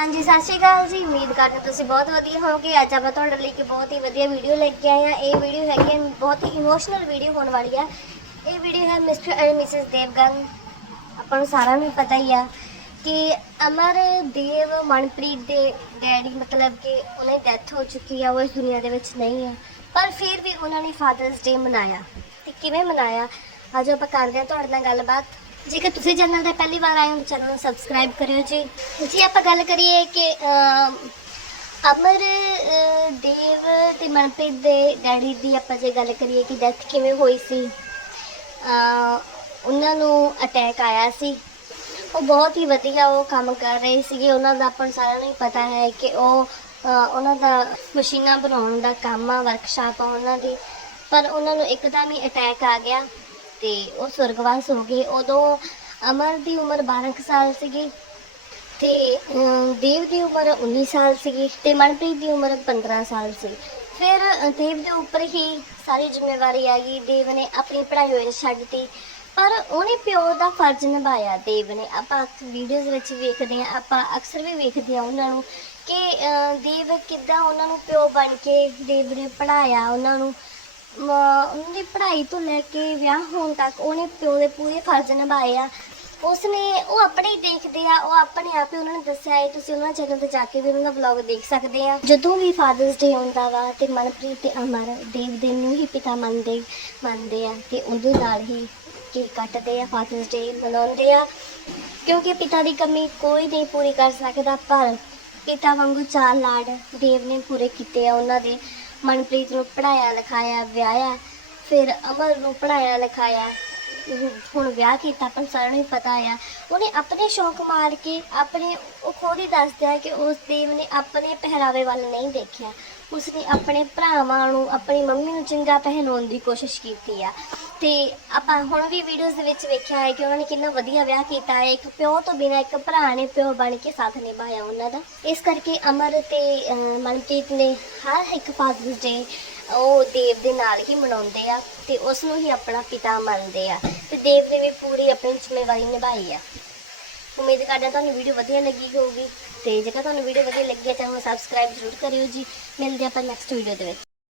ਹਾਂਜੀ, ਸਤਿ ਸ਼੍ਰੀ ਅਕਾਲ ਜੀ। ਉਮੀਦ ਕਰਦੇ ਹਾਂ ਤੁਸੀਂ ਬਹੁਤ ਵਧੀਆ ਹੋਵੋਗੇ। ਅੱਜ ਆਪਾਂ ਤੁਹਾਡੇ ਲਈ ਇੱਕ ਬਹੁਤ ਹੀ ਵਧੀਆ ਵੀਡੀਓ ਲੈ ਕੇ ਆਏ ਹਾਂ। ਇਹ ਵੀਡੀਓ ਹੈਗੀ ਹੈ, ਬਹੁਤ ਹੀ ਇਮੋਸ਼ਨਲ ਵੀਡੀਓ ਹੋਣ ਵਾਲੀ ਹੈ। ਇਹ ਵੀਡੀਓ ਹੈ ਮਿਸਟਰ ਐਂਡ ਮਿਸਿਸ ਦੇਵਗਨ ਆਪਾਂ ਨੂੰ ਸਾਰਿਆਂ ਨੂੰ ਪਤਾ ਹੀ ਆ ਕਿ ਅਮਰ ਦੇਵ ਮਨਪ੍ਰੀਤ ਦੇ ਡੈਡੀ ਮਤਲਬ ਕਿ ਉਹਨਾਂ ਦੀ ਡੈਥ ਹੋ ਚੁੱਕੀ ਆ, ਉਹ ਇਸ ਦੁਨੀਆ ਦੇ ਵਿੱਚ ਨਹੀਂ ਹੈ ਪਰ ਫਿਰ ਵੀ ਉਹਨਾਂ ਨੇ ਫਾਦਰਸ ਡੇ ਮਨਾਇਆ। ਤੇ ਕਿਵੇਂ ਮਨਾਇਆ? ਅੱਜ ਆਪਾਂ ਕਰਦੇ ਹਾਂ ਤੁਹਾਡੇ ਨਾਲ ਗੱਲਬਾਤ। ਜੇਕਰ ਤੁਸੀਂ ਚੈਨਲ ਤੇ ਪਹਿਲੀ ਵਾਰ ਆਏ ਹੋ, ਚੈਨਲ ਨੂੰ ਸਬਸਕ੍ਰਾਈਬ ਕਰਿਓ ਜੀ। ਜੀ, ਆਪਾਂ ਗੱਲ ਕਰੀਏ ਕਿ ਅਮਰ ਦੇਵ ਤੇ ਮਨਪ੍ਰੀਤ ਦੇ ਡੈਡੀ ਦੀ ਆਪਾਂ ਜੇ ਗੱਲ ਕਰੀਏ ਕਿ ਡੈਥ ਕਿਵੇਂ ਹੋਈ ਸੀ। ਉਹਨਾਂ ਨੂੰ ਅਟੈਕ ਆਇਆ ਸੀ। ਉਹ ਬਹੁਤ ਹੀ ਵਧੀਆ ਉਹ ਕੰਮ ਕਰ ਰਹੇ ਸੀਗੇ। ਉਹਨਾਂ ਦਾ ਆਪਾਂ ਨੂੰ ਸਾਰਿਆਂ ਨੂੰ ਹੀ ਪਤਾ ਹੈ ਕਿ ਉਹ ਉਹਨਾਂ ਦਾ ਮਸ਼ੀਨਾਂ ਬਣਾਉਣ ਦਾ ਕੰਮ ਆ ਵਰਕਸ਼ਾਪ ਆ ਉਹਨਾਂ ਦੀ। ਪਰ ਉਹਨਾਂ ਨੂੰ ਇੱਕਦਮ ਹੀ ਅਟੈਕ ਆ ਗਿਆ। ਤੇ ਉਹ ਸੁਰਗਵਾਸ ਹੋ ਗਏ। ਉਦੋਂ ਅਮਰ ਦੀ ਉਮਰ 12 ਕੁ ਸਾਲ ਸੀਗੀ ਤੇ ਦੇਵ ਦੀ ਉਮਰ 19 ਸਾਲ ਸੀਗੀ ਤੇ ਮਨਪ੍ਰੀਤ ਦੀ ਉਮਰ 15 ਸਾਲ ਸੀ। ਫਿਰ ਦੇਵ ਦੇ ਉੱਪਰ ਹੀ ਸਾਰੀ ਜ਼ਿੰਮੇਵਾਰੀ ਆ ਗਈ। ਦੇਵ ਨੇ ਆਪਣੀ ਪੜ੍ਹਾਈ ਹੋਈ ਛੱਡ ਦਿੱਤੀ। ਪਰ ਉਹਨੇ ਪਿਓ ਦਾ ਫਰਜ਼ ਨਿਭਾਇਆ। ਦੇਵ ਨੇ ਆਪਾਂ ਵੀਡੀਓਜ਼ ਵਿੱਚ ਵੇਖਦੇ ਆ ਆਪਾਂ ਅਕਸਰ ਵੀ ਵੇਖਦੇ ਆ ਉਹਨਾਂ ਨੂੰ ਕਿ ਦੇਵ ਕਿੱਦਾਂ ਉਹਨਾਂ ਨੂੰ ਪਿਓ ਬਣ ਕੇ ਦੇਵ ਨੇ ਪੜ੍ਹਾਇਆ, ਉਹਨਾਂ ਨੂੰ ਉਹਨਾਂ ਦੀ ਪੜ੍ਹਾਈ ਤੋਂ ਲੈ ਕੇ ਵਿਆਹ ਹੋਣ ਤੱਕ ਉਹਨੇ ਪਿਓ ਦੇ ਪੂਰੇ ਫਰਜ਼ ਨਿਭਾਏ ਆ। ਉਸਨੇ ਉਹ ਆਪਣੇ ਹੀ ਦੇਖਦੇ ਆ, ਉਹ ਆਪਣੇ ਆਪ ਹੀ ਉਹਨਾਂ ਨੇ ਦੱਸਿਆ ਹੈ, ਤੁਸੀਂ ਉਹਨਾਂ ਚੈਨਲ ਤੇ ਜਾ ਕੇ ਵੀ ਉਹਨਾਂ ਦਾ ਵਲੌਗ ਦੇਖ ਸਕਦੇ ਆ। ਜਦੋਂ ਵੀ ਫਾਦਰਸ ਡੇ ਆਉਂਦਾ ਵਾ ਤੇ ਮਨਪ੍ਰੀਤ ਤੇ ਅਮਰ ਦੇਵ ਦੇ ਨੂੰ ਹੀ ਪਿਤਾ ਮੰਨਦੇ ਮੰਨਦੇ ਆ ਤੇ ਉਹਦੇ ਨਾਲ ਹੀ ਕੇਕ ਕੱਟਦੇ ਆ ਫਾਦਰਸ ਡੇ ਮਨਾਉਂਦੇ ਆ। ਕਿਉਂਕਿ ਪਿਤਾ ਦੀ ਕਮੀ ਕੋਈ ਨਹੀਂ ਪੂਰੀ ਕਰ ਸਕਦਾ, ਪਰ ਪਿਤਾ ਵਾਂਗੂ ਚਾਰ ਲਾਡ ਦੇਵ ਨੇ ਪੂਰੇ ਕੀਤੇ ਆ ਉਹਨਾਂ ਦੇ। ਮਨਪ੍ਰੀਤ ਨੂੰ ਪੜਾਇਆ ਲਿਖਾਇਆ ਵਿਆਹਿਆ ਫਿਰ ਅਮਰ ਨੂੰ ਪੜਾਇਆ ਲਿਖਾਇਆ। ਹੁਣ ਵਿਆਹ ਕੀਤਾ ਆਪਾਂ ਨੂੰ ਸਾਰਿਆਂ ਨੂੰ ਹੀ ਪਤਾ ਆ। ਉਹਨੇ ਆਪਣੇ ਸ਼ੌਕ ਮਾਰ ਕੇ ਆਪਣੇ ਉਹ ਖੁਦ ਹੀ ਦੱਸਦਾ ਹੈ ਕਿ ਉਸ ਦੇ ਨੇ ਆਪਣੇ ਪਹਿਰਾਵੇ ਵੱਲ ਨਹੀਂ ਦੇਖਿਆ। ਉਸਨੇ ਆਪਣੇ ਭਰਾਵਾਂ ਨੂੰ ਆਪਣੀ ਮੰਮੀ ਨੂੰ ਚੰਗਾ ਪਹਿਨਾਉਣ ਦੀ ਕੋਸ਼ਿਸ਼ ਕੀਤੀ ਆ। ਤੇ ਆਪਾਂ ਹੁਣ ਵੀ ਵੀਡੀਓਜ਼ ਦੇ ਵਿੱਚ ਵੇਖਿਆ ਹੈ ਕਿ ਉਹਨਾਂ ਨੇ ਕਿੰਨਾ ਵਧੀਆ ਵਿਆਹ ਕੀਤਾ ਹੈ। ਇੱਕ ਪਿਓ ਤੋਂ ਬਿਨਾਂ ਇੱਕ ਭਰਾ ਨੇ ਪਿਓ ਬਣ ਕੇ ਸਾਥ ਨਿਭਾਇਆ ਉਹਨਾਂ ਦਾ। ਇਸ ਕਰਕੇ ਅਮਰ ਤੇ ਅਹ, ਮਨਪ੍ਰੀਤ ਨੇ ਹਰ ਇੱਕ ਫਾਦਰਸ ਡੇ ਉਹ ਦੇਵ ਦੇ ਨਾਲ ਹੀ ਮਨਾਉਂਦੇ ਆ ਤੇ ਉਸ ਨੂੰ ਹੀ ਆਪਣਾ ਪਿਤਾ ਮੰਨਦੇ ਆ। ਤੇ ਦੇਵ ਨੇ ਵੀ ਪੂਰੀ ਆਪਣੀ ਜ਼ਿੰਮੇਵਾਰੀ ਨਿਭਾਈ ਆ। ਉਮੀਦ ਕਰਦੇ ਹਾਂ ਤੁਹਾਨੂੰ ਵੀਡੀਓ ਵਧੀਆ ਲੱਗੀ ਹੋਊਗੀ। ਤੇ ਜੇਕਰ ਤੁਹਾਨੂੰ ਵੀਡੀਓ ਵਧੀਆ ਲੱਗੀ ਹੈ ਤਾਂ ਸਬਸਕ੍ਰਾਈਬ ਜ਼ਰੂਰ ਕਰਿਓ ਜੀ। ਮਿਲਦੇ ਆਪਾਂ ਨੈਕਸਟ ਵੀਡੀਓ ਦੇ ਵਿੱਚ।